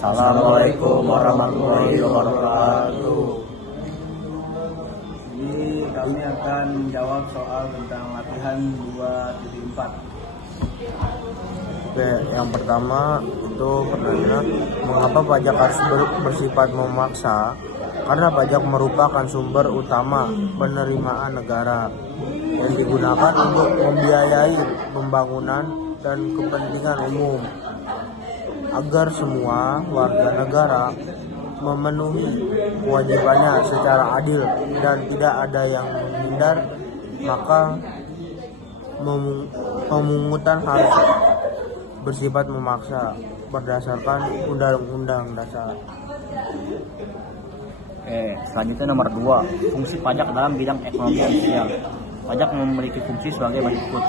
Assalamualaikum warahmatullahi wabarakatuh. Jadi kami akan menjawab soal tentang latihan 2.4. Oke, yang pertama itu pertanyaan, mengapa pajak harus bersifat memaksa? Karena pajak merupakan sumber utama penerimaan negara yang digunakan untuk membiayai pembangunan dan kepentingan umum. Agar semua warga negara memenuhi kewajibannya secara adil dan tidak ada yang menghindar, maka pemungutan harus bersifat memaksa berdasarkan Undang-Undang Dasar. Selanjutnya nomor 2, fungsi pajak dalam bidang ekonomi dan sosial. Pajak memiliki fungsi sebagai berikut.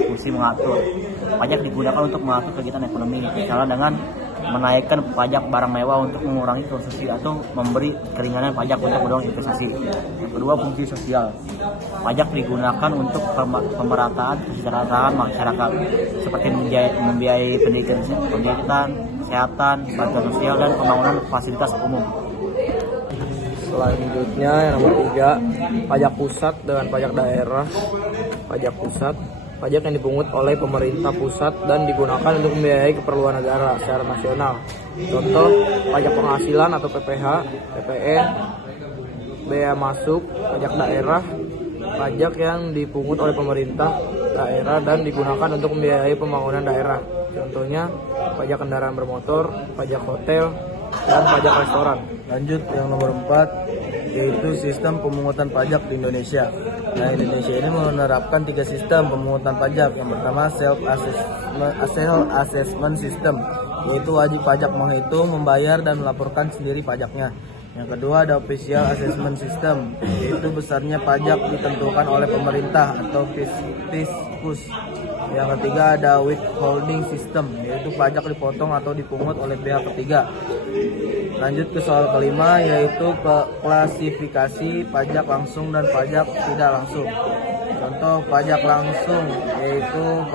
Fungsi mengatur. Pajak digunakan untuk mengatur kegiatan ekonomi, misalnya dengan menaikkan pajak barang mewah untuk mengurangi konsumsi atau memberi keringanan pajak untuk mendorong investasi. Yang kedua, fungsi sosial. Pajak digunakan untuk pemerataan kesejahteraan masyarakat, seperti membiayai pendidikan, kesehatan, bantuan sosial, dan pembangunan fasilitas umum. Selanjutnya yang nomor 3, pajak pusat dengan pajak daerah. Pajak pusat, pajak yang dipungut oleh pemerintah pusat dan digunakan untuk membiayai keperluan negara secara nasional. Contoh, pajak penghasilan atau PPH, PPN, bea masuk. Pajak daerah, pajak yang dipungut oleh pemerintah daerah dan digunakan untuk membiayai pembangunan daerah. Contohnya, pajak kendaraan bermotor, pajak hotel, dan pajak restoran. Lanjut yang nomor 4, yaitu sistem pemungutan pajak di Indonesia. Nah, Indonesia ini menerapkan 3 sistem pemungutan pajak. Yang pertama, self assessment system, yaitu wajib pajak menghitung, membayar, dan melaporkan sendiri pajaknya. Yang kedua, ada official assessment system, yaitu besarnya pajak ditentukan oleh pemerintah atau fiskus. Yang ketiga, ada withholding system, yaitu pajak dipotong atau dipungut oleh pihak ketiga. Lanjut ke soal kelima, yaitu klasifikasi pajak langsung dan pajak tidak langsung. Contoh pajak langsung yaitu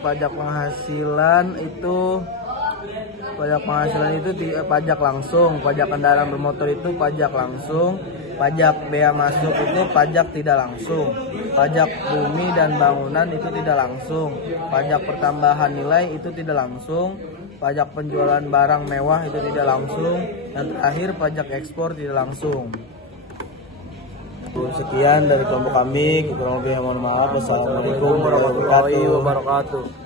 pajak penghasilan itu pajak langsung, pajak kendaraan bermotor itu pajak langsung, pajak bea masuk itu pajak tidak langsung, pajak bumi dan bangunan itu tidak langsung, pajak pertambahan nilai itu tidak langsung, pajak penjualan barang mewah itu tidak langsung, dan terakhir pajak ekspor tidak langsung. Sekian dari kelompok kami, kurang lebih mohon maaf. Wassalamualaikum warahmatullahi wabarakatuh.